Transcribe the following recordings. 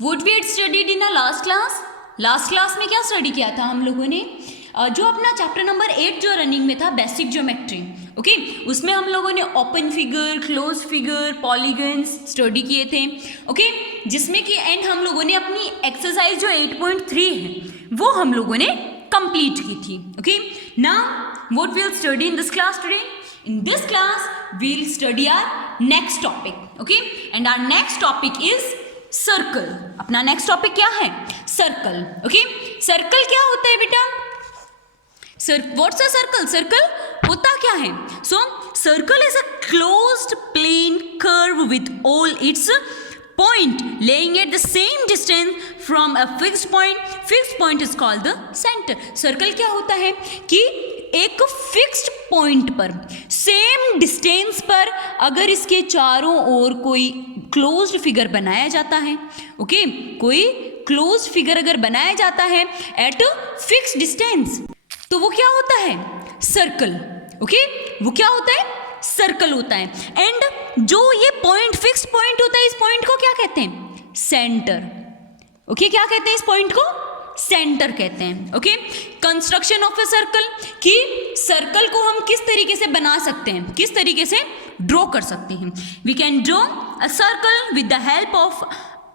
Would we studied in last class. Last class में क्या study किया था हम लोगों ने? जो अपना चैप्टर नंबर 8 जो रनिंग में था, बेसिक ज्योमेट्री, ओके, उसमें हम लोगों ने open figure, close figure, polygons study किए थे, ओके, जिसमें कि एंड हम लोगों ने अपनी एक्सरसाइज जो 8.3 है वो हम लोगों ने कंप्लीट की थी। Okay, now what will study in this class today? In this class, we'll study our next topic, okay? And our next topic is circle. अपना next topic क्या है? Circle, okay? Circle क्या होता है बेटा? What's a circle? Circle होता क्या है? So, circle is a closed plane curve with all its point laying at the same distance from a fixed point. Fixed point is called the center. Circle क्या होता है कि एक fixed point पर same distance पर अगर इसके चारों ओर कोई क्लोज्ड फिगर बनाया जाता है, ओके, कोई क्लोज्ड फिगर अगर बनाया जाता है एट फिक्स्ड डिस्टेंस, तो वो क्या होता है? सर्कल, ओके, वो क्या होता है? सर्कल होता है। एंड जो ये पॉइंट फिक्स्ड पॉइंट होता है, इस पॉइंट को क्या कहते हैं? सेंटर, ओके, क्या कहते हैं इस पॉइंट को? सेंटर कहते हैं। Okay, construction of a circle, कि सर्कल को हम किस तरीके से बना सकते हैं, किस तरीके से ड्रॉ कर सकते हैं। We can draw a circle with the help of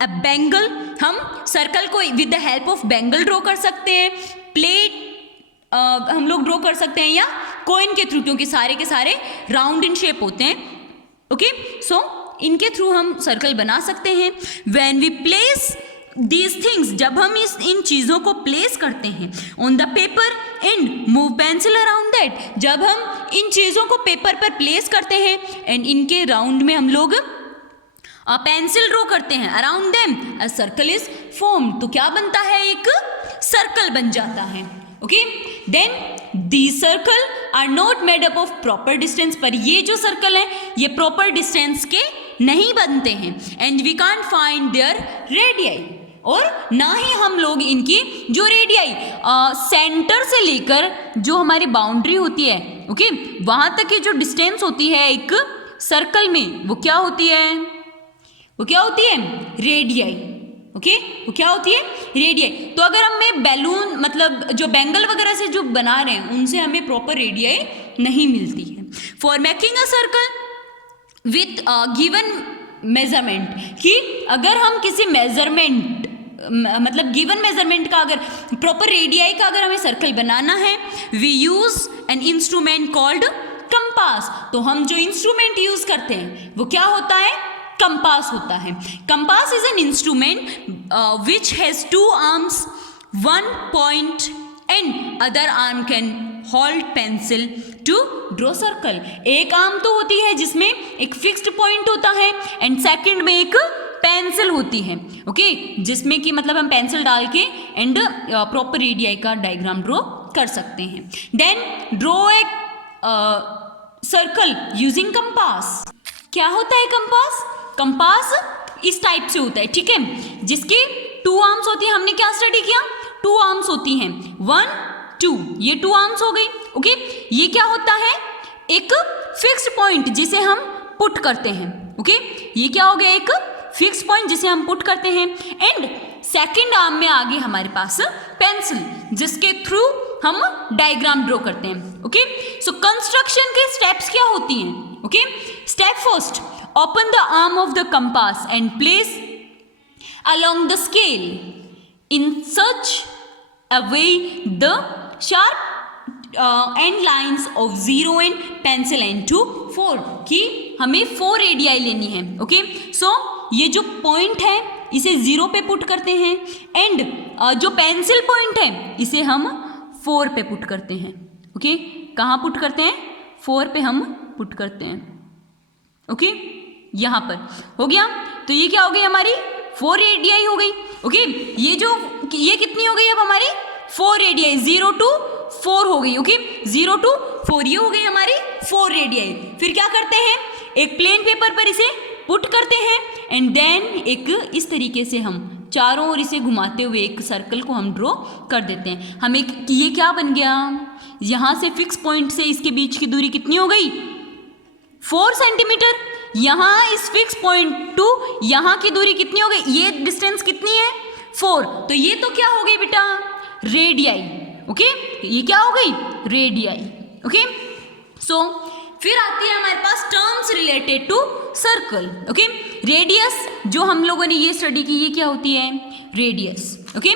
a bangle. हम सर्कल को with the help of bangle draw कर सकते हैं, प्लेट हम लोग ड्रॉ कर सकते हैं, या कॉइन के थ्रू, क्योंकि सारे के सारे राउंड इन शेप होते हैं। ओके, सो इनके थ्रू हम सर्कल बना सकते हैं। When we place These things, जब हम इन चीज़ों को प्लेस करते हैं on the paper and move pencil around that, जब हम इन चीज़ों को पेपर पर प्लेस करते हैं एंड इनके राउंड में हम लोग पेंसिल ड्रॉ करते हैं, around them a circle is form, तो क्या बनता है? एक सर्कल बन जाता है। Okay, then these circle are not made up of proper distance, पर ये जो सर्कल है ये प्रॉपर डिस्टेंस के नहीं बनते हैं। And we can't find their radii, और ना ही हम लोग इनकी जो रेडियाई सेंटर से लेकर जो हमारी बाउंड्री होती है, ओके, वहां तक की जो डिस्टेंस होती है एक सर्कल में, वो क्या होती है? वो क्या होती है? रेडियाई। ओके, वो क्या होती है? रेडियाई। तो अगर हमें बैलून, मतलब जो बैंगल वगैरह से जो बना रहे हैं, उनसे हमें प्रॉपर रेडियाई नहीं मिलती है। For making a circle with given measurement, कि अगर हम किसी मेजरमेंट, मतलब गिवन मेजरमेंट का, अगर प्रॉपर रेडियाई का अगर हमें सर्कल बनाना है, we use an instrument called compass. तो हम जो इंस्ट्रूमेंट यूज करते हैं वो क्या होता है? कंपास होता है। Compass is an instrument which has two arms, one point and other arm can hold pencil to draw circle. एक आर्म तो होती है जिसमें एक फिक्स्ड पॉइंट होता है, एंड सेकंड में एक पेंसिल होती है, ओके, जिसमें कि मतलब हम पेंसिल डाल के एंड प्रॉपर रेडियाई का डायग्राम ड्रॉ कर सकते हैं। Then draw a circle using compass. क्या होता है कंपास? कंपास इस टाइप से होता है, ठीक है, जिसकी टू आर्म्स होती है। हमने क्या स्टडी किया? टू आर्म्स होती हैं, 1 2, ये टू आर्म्स हो गई। ओके, ये क्या होता है? एक फिक्स्ड पॉइंट जिसे हम पुट करते हैं। ओके, ये क्या हो गया? एक फिक्स्ड पॉइंट जिसे हम पुट करते हैं, एंड सेकंड आर्म में आगे हमारे पास पेंसिल, जिसके थ्रू हम डायग्राम ड्रॉ करते हैं। ओके, सो कंस्ट्रक्शन के स्टेप्स क्या होती हैं? Okay, step first, open the arm of the compass and place along the scale in such a way the sharp end lines of 0 and pencil end to 4, कि हमें 4 radii लेनी है। Okay, सो ये जो पॉइंट है इसे 0 पे पुट करते हैं, एंड जो पेंसिल पॉइंट है इसे हम 4 पे पुट करते हैं। ओके, कहाँ पुट करते हैं? 4 पे हम पुट करते हैं। ओके, यहाँ पर हो गया। तो ये क्या हो गई? हमारी 4 रेडियाई हो गई। ओके, ये कितनी हो गई अब हमारी? 4 रेडियाई, 0 to 4 हो गई। ओके, 0 to 4 ये हो गई हमारी 4 रेडियाई। फिर क्या करते हैं? एक प्लेन पेपर पर इसे पुट करते हैं, एंड देन एक इस तरीके से हम चारों ओर इसे घुमाते हुए एक सर्कल को हम ड्रॉ कर देते हैं। हमें ये क्या बन गया? यहाँ से फिक्स पॉइंट से इसके बीच की दूरी कितनी हो गई? 4 सेंटीमीटर। यहाँ इस फिक्स पॉइंट टू यहाँ की दूरी कितनी हो गई, ये डिस्टेंस कितनी है 4, तो ये तो क्या हो गई बेटा रेडियाई, ओके, ये क्या हो गई रेडियाई, ओके। सो फिर आती है हमारे पास terms related to circle, okay. Radius जो हम लोगों ने ये स्टडी की, ये क्या होती है radius, okay.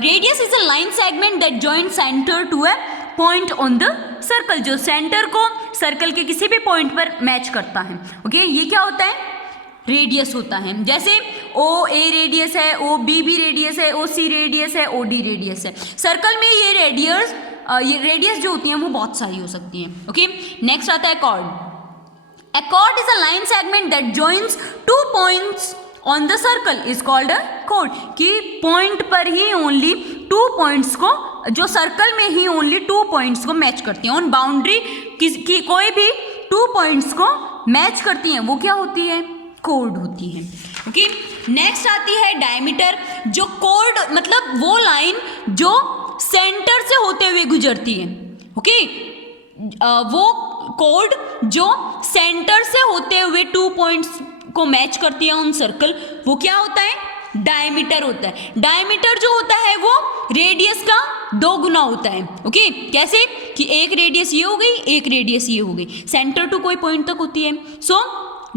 Radius is a line segment that join centre to a point on the circle, जो सेंटर को सर्कल के किसी भी पॉइंट पर मैच करता है, ओके, ये क्या होता है रेडियस होता है। जैसे ओ ए रेडियस है, ओ बी भी रेडियस है, ओ सी रेडियस है, ओ डी रेडियस है। सर्कल में ये रेडियस जो होती हैं वो बहुत सारी हो सकती हैं, ओके। नेक्स्ट आता है cord. A chord is a line segment that joins two points on the circle is called a chord, कि पॉइंट पर ही ओनली 2 पॉइंट्स को, जो सर्कल में ही ओनली 2 पॉइंट्स को मैच करती हैं, ऑन बाउंड्री की कोई भी 2 पॉइंट्स को मैच करती हैं, वो क्या होती है कॉर्ड होती है, ओके। नेक्स्ट आती है डायमीटर, जो कॉर्ड मतलब वो लाइन जो सेंटर से होते हुए गुजरती है, ओके। वो कॉर्ड जो सेंटर से होते हुए 2 पॉइंट्स को मैच करती है ऑन सर्कल, वो क्या होता है डायमीटर होता है। डायमीटर जो होता है वो रेडियस का 2 गुना होता है, ओके। कैसे कि एक रेडियस ये हो गई, एक रेडियस ये हो गई, सेंटर टू कोई पॉइंट तक होती है, so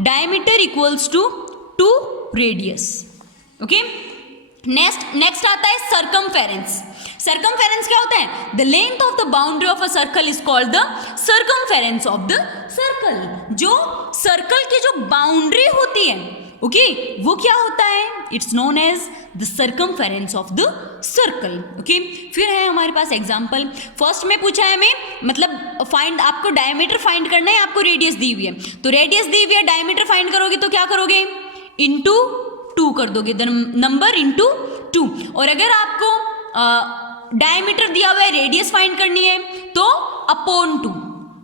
diameter equals to 2 radius, okay. Next आता है सर्कमफेरेंस। सर्कमफेरेंस क्या होता है, the length of the boundary of a circle is called the circumference of the circle. जो सर्कल की जो बाउंड्री होती है, ओके, वो क्या होता है, it's known as the circumference of the circle, okay. फिर है हमारे पास एग्जांपल। फर्स्ट में पूछा है हमें, मतलब फाइंड, आपको डायमीटर फाइंड करना है, आपको रेडियस दी हुई है, तो रेडियस दी हुई है, डायमीटर फाइंड करोगे तो क्या करोगे इंटू 2 कर दोगे, नंबर इंटू 2। और अगर आपको डायमीटर दिया हुआ है, रेडियस फाइंड करनी है, तो अपॉन 2,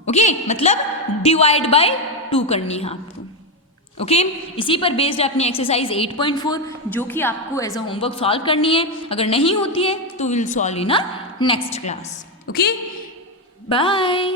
ओके, मतलब डिवाइड बाय 2 करनी है आपको, ओके। इसी पर बेस्ड है अपनी एक्सरसाइज 8.4, जो कि आपको एज अ होमवर्क सॉल्व करनी है। अगर नहीं होती है तो will solve in a next class, okay. Bye.